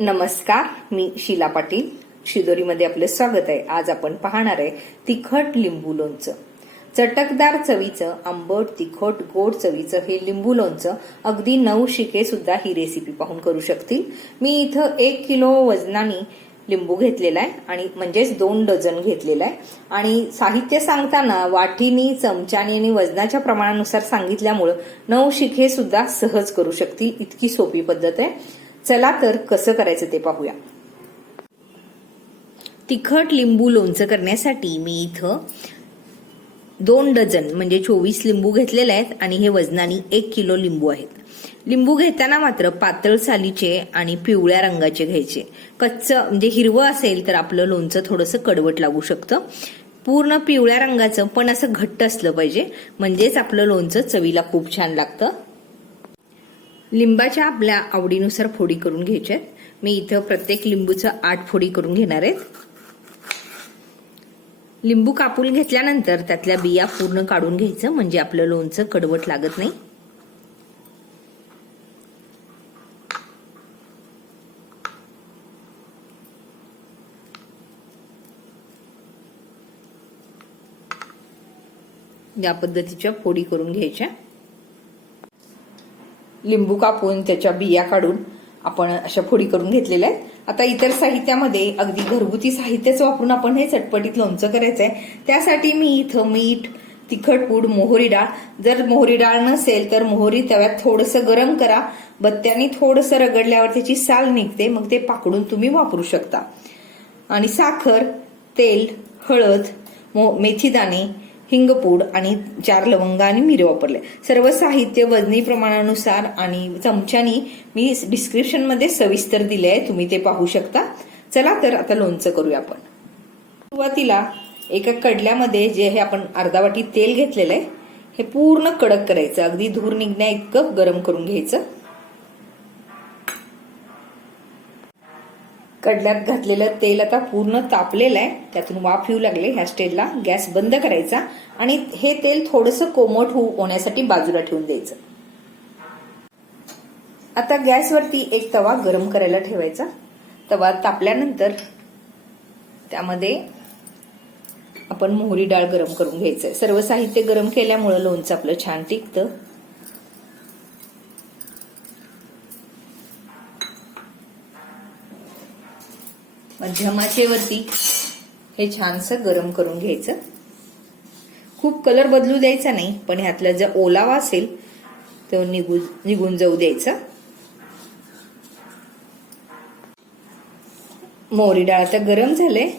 नमस्कार मी शीला पाटील. शिदोरीमध्ये आपलं स्वागत आहे. आज आपण पाहणार आहे तिखट लिंबू लोणचं चटकदार चवीचं आंबट तिखट गोड चवीचं हे लिंबू लोणचं अगदी नऊ शिके सुद्धा ही रेसिपी पाहून करू शकतील. मी इथं एक किलो वजनानी लिंबू घेतलेला आहे आणि म्हणजेच दोन डझन घेतलेला आहे. आणि साहित्य सांगताना वाटीनी चमच्यानी आणि वजनाच्या प्रमाणानुसार सांगितल्यामुळं नऊ शिखे सुद्धा सहज करू शकतील. इतकी सोपी पद्धत आहे. चला तर कसं करायचं ते पाहूया. तिखट लिंबू लोणचं करण्यासाठी मी इथं दोन डझन म्हणजे चोवीस लिंबू घेतलेले आहेत आणि हे वजनाने एक किलो लिंबू आहेत. लिंबू घेताना मात्र पातळ सालीचे आणि पिवळ्या रंगाचे घ्यायचे. कच्च म्हणजे हिरवं असेल तर आपलं लोणचं थोडंसं कडवट लागू शकतं. पूर्ण पिवळ्या रंगाचं पण असं घट्ट असलं पाहिजे. म्हणजेच आपलं लोणचं चवीला खूप छान लागतं. लिंबाच्या आपल्या आवडीनुसार फोडी करून घ्यायच्या आहेत मी इथं प्रत्येक लिंबूचं आठ फोडी करून घेणार आहेत लिंबू कापून घेतल्यानंतर त्यातल्या बिया पूर्ण काढून घ्यायचं म्हणजे आपलं लोणचं कडवट लागत नाही. या पद्धतीच्या फोडी करून घ्यायच्या. लिंबू कापून त्याच्या बिया काढून आपण अशा फोडी करून घेतलेल्या आहेत. आता इतर साहित्यामध्ये अगदी घरगुती साहित्यच वापरून आपण हे चटपटीत लोणचं करायचं आहे त्यासाठी मी इथं मीठ तिखट पूड मोहरी डाळ. जर मोहरी डाळ नसेल तर मोहरी तव्यात थोडंसं गरम करा. बत्त्याने थोडंसं रगडल्यावर त्याची साल निघते मग ते पाकडून तुम्ही वापरू शकता. आणि साखर तेल हळद मेथीदाणे हिंगपूड आणि चार लवंग आणि मिरे वापरले. सर्व साहित्य वजनी प्रमाणानुसार आणि चमच्यानी मी डिस्क्रिप्शनमध्ये सविस्तर दिले आहे तुम्ही ते पाहू शकता. चला तर आता लोणचं करूया आपण. सुरुवातीला एका कडल्यामध्ये जे हे आपण अर्धा वाटी तेल घेतलेलं आहे हे पूर्ण कडक करायचं. अगदी धूर निघण्या इतकं गरम करून घ्यायचं. कडल्यात घातलेलं तेल आता पूर्ण तापलेलं आहे. त्यातून वाफ येऊ लागले. ह्या स्टेजला गॅस बंद करायचा आणि हे तेल थोडंसं कोमट होऊ होण्यासाठी बाजूला ठेवून द्यायचं. आता गॅसवरती एक तवा गरम करायला ठेवायचा. तवा तापल्यानंतर त्यामध्ये आपण मोहरी डाळ गरम करून घ्यायचं सर्व साहित्य गरम केल्यामुळं लोणचं आपलं छान टिकतं. मध्यमाचेवरती हे छानसं गरम करून घ्यायचं. खूप कलर बदलू द्यायचा नाही पण ह्यातला जर ओलावा असेल तो निघून निघून जाऊ द्यायचा. मोहरी डाळ आता गरम झाले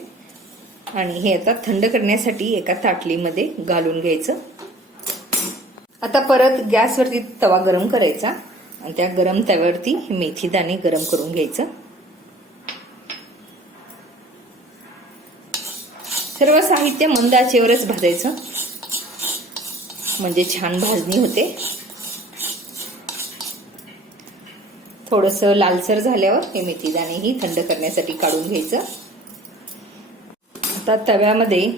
आणि हे आता थंड करण्यासाठी एका ताटलीमध्ये घालून घ्यायचं. आता परत गॅसवरती तवा गरम करायचा. आणि त्या गरम तव्यावरती मेथी दाणे गरम करून घ्यायचं. सर्व साहित्य मंद आचेवरच भाजायचं. म्हणजे छान भाजणी होते. थोडस लालसर झाल्यावर हे मेथी दाणेही थंड करण्यासाठी काढून घ्यायचं. आता तव्यामध्ये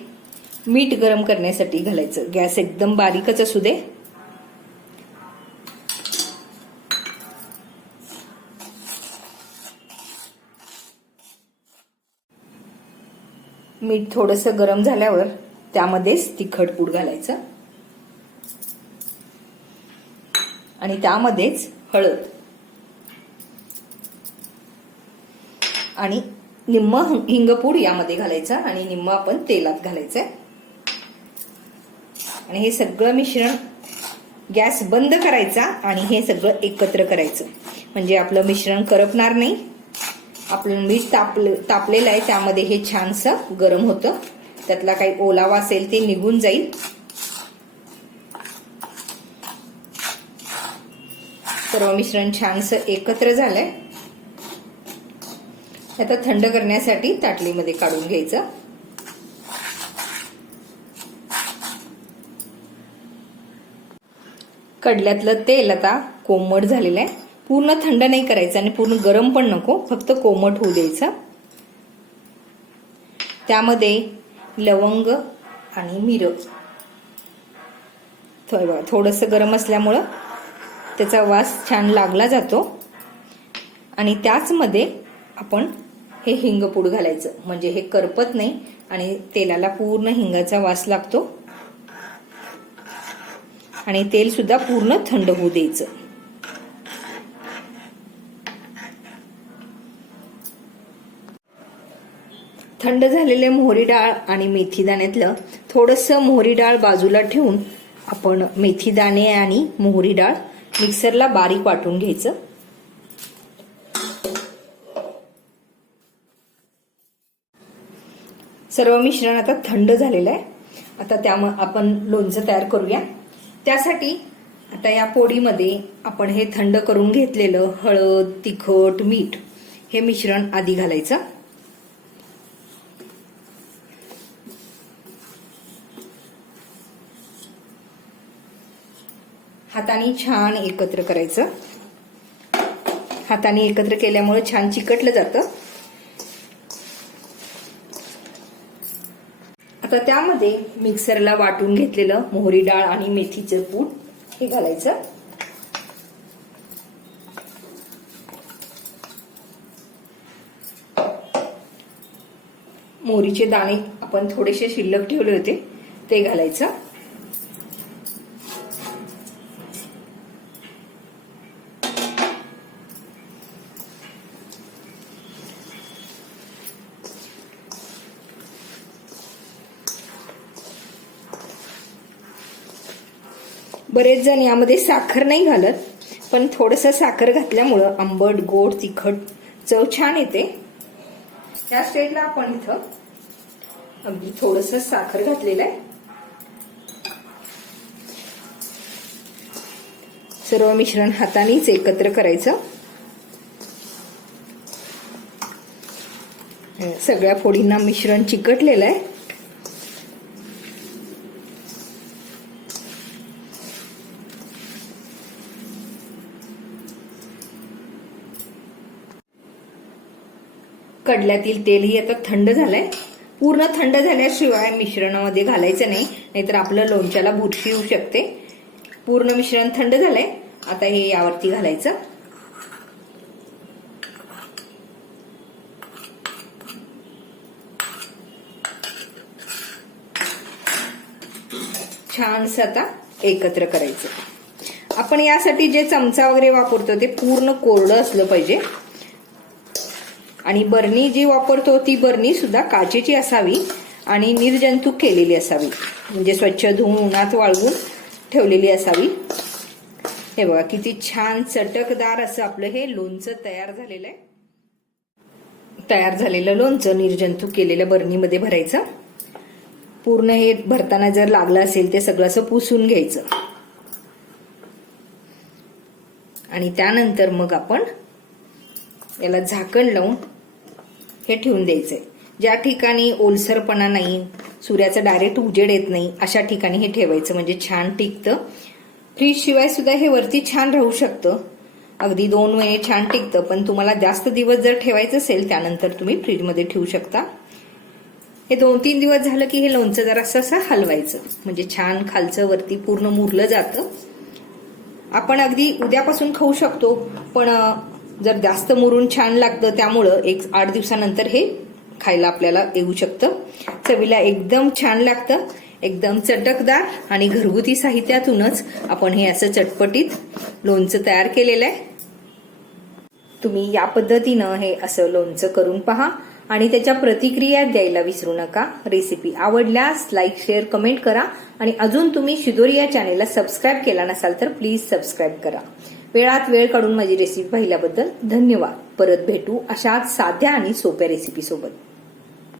मीठ गरम करण्यासाठी घालायचं. गॅस एकदम बारीकच असू दे. मीठ थोडंसं गरम झाल्यावर त्यामध्येच तिखट पूड घालायचं. आणि त्यामध्येच हळद. आणि निम्म हिंगपूड यामध्ये घालायचं आणि निम्म आपण तेलात घालायचं आणि हे सगळं मिश्रण गॅस बंद करायचा आणि हे सगळं एकत्र करायचं. म्हणजे आपलं मिश्रण करपणार नाही. आपलं मीठ तापलं तापलेलं आहे त्यामध्ये हे छानसं गरम होतं. त्यातला काही ओलावा असेल ते निघून जाईल. सर्व मिश्रण छानसं एकत्र झालंय. आता थंड करण्यासाठी ताटलीमध्ये काढून घ्यायचं. कडल्यातलं तेल आता कोमट झालेलं आहे. पूर्ण थंड नाही करायचं आणि पूर्ण गरम पण नको फक्त कोमट होऊ द्यायचं. त्यामध्ये लवंग आणि मिर. थोडंसं गरम असल्यामुळं त्याचा वास छान लागला जातो. आणि त्याचमध्ये आपण हे हिंगपूड घालायचं. म्हणजे हे करपत नाही आणि तेलाला पूर्ण हिंगाचा वास लागतो. आणि तेलसुद्धा पूर्ण थंड होऊ द्यायचं. थंड झालेले मोहरी डाळ आणि मेथी दाण्यातलं थोडंसं मोहरी डाळ बाजूला ठेवून आपण मेथी दाणे आणि मोहरी डाळ मिक्सरला बारीक वाटून घ्यायचं. सर्व मिश्रण आता थंड झालेलं आहे. आता त्यामुळे आपण लोणचं तयार करूया. त्यासाठी आता या पोळीमध्ये आपण हे थंड करून घेतलेलं हळद तिखट मीठ हे मिश्रण आधी घालायचं. हाताने छान एकत्र करायचं. हाताने एकत्र केल्यामुळे छान चिकटलं जातं. आता त्यामध्ये मिक्सरला वाटून घेतलेलं मोहरी डाळ आणि मेथीचं पूट हे घालायचं. मोहरीचे दाणे आपण थोडेसे शिल्लक ठेवले होते ते घालायचं. बरेच जण यामध्ये साखर नाही घालत पण थोडस साखर घातल्यामुळं आंबट गोड तिखट चव छान येते. या स्टेजला आपण इथं अगदी थोडस साखर घातलेलं आहे. सर्व मिश्रण हातानेच एकत्र करायचं. सगळ्या फोडींना मिश्रण चिकटलेलं आहे. कडल्यातील तेलही आता थंड झालंय. पूर्ण थंड झाल्याशिवाय मिश्रणामध्ये घालायचं नाही नाहीतर आपलं लोणच्याला बुरशी येऊ शकते. पूर्ण मिश्रण थंड झालंय आता हे यावरती घालायचं. छानसं आता एकत्र करायचं. आपण यासाठी जे चमचा वगैरे वापरतो ते पूर्ण कोरडं असलं पाहिजे. आणि बरणी जी वापरतो ती बरणी सुद्धा काचेची असावी आणि निर्जंतुक केलेली असावी. म्हणजे स्वच्छ धुवून उन्हात वाळवून ठेवलेली असावी. हे बघा किती छान चटकदार असं आपलं हे लोणचं तयार झालेलं आहे. तयार झालेलं लोणचं निर्जंतुक केलेल्या बरणीमध्ये भरायचं. पूर्ण हे भरताना जर लागलं असेल ते सगळं असं पुसून घ्यायचं. आणि त्यानंतर मग आपण याला झाकण लावून हे ठेवून आहे ज्या ठिकाणी ओलसरपणा नाही सूर्याचा डायरेक्ट उजेड येत नाही अशा ठिकाणी हे ठेवायचं. म्हणजे छान टिकतं. फ्रीज शिवाय सुद्धा हे वरती छान राहू शकतं. अगदी दोन महिने छान टिकतं पण तुम्हाला जास्त दिवस जर ठेवायचं असेल त्यानंतर तुम्ही फ्रीजमध्ये ठेवू शकता. हे दोन तीन दिवस झालं की हे लोणचं जरा असं हलवायचं. म्हणजे छान खालचं वरती पूर्ण मुरलं जातं. आपण अगदी उद्यापासून खाऊ शकतो पण जर जास्त मुरून छान लागतं त्यामुळं एक आठ दिवसानंतर हे खायला आपल्याला येऊ शकतं. चवीला एकदम छान लागतं एकदम चटकदार आणि घरगुती साहित्यातूनच आपण हे असं चटपटीत लोणचं तयार केलेलं आहे. तुम्ही या पद्धतीनं हे असं लोणचं करून पहा आणि त्याच्या प्रतिक्रिया द्यायला विसरू नका. रेसिपी आवडल्यास लाईक शेअर कमेंट करा आणि अजून तुम्ही शिदोरी या चॅनेलला सबस्क्राईब केला नसाल तर प्लीज सबस्क्राईब करा. वेळात वेळ काढून माझी रेसिपी पाहिल्याबद्दल धन्यवाद. परत भेटू अशाच साध्या आणि सोप्या रेसिपी सोबत.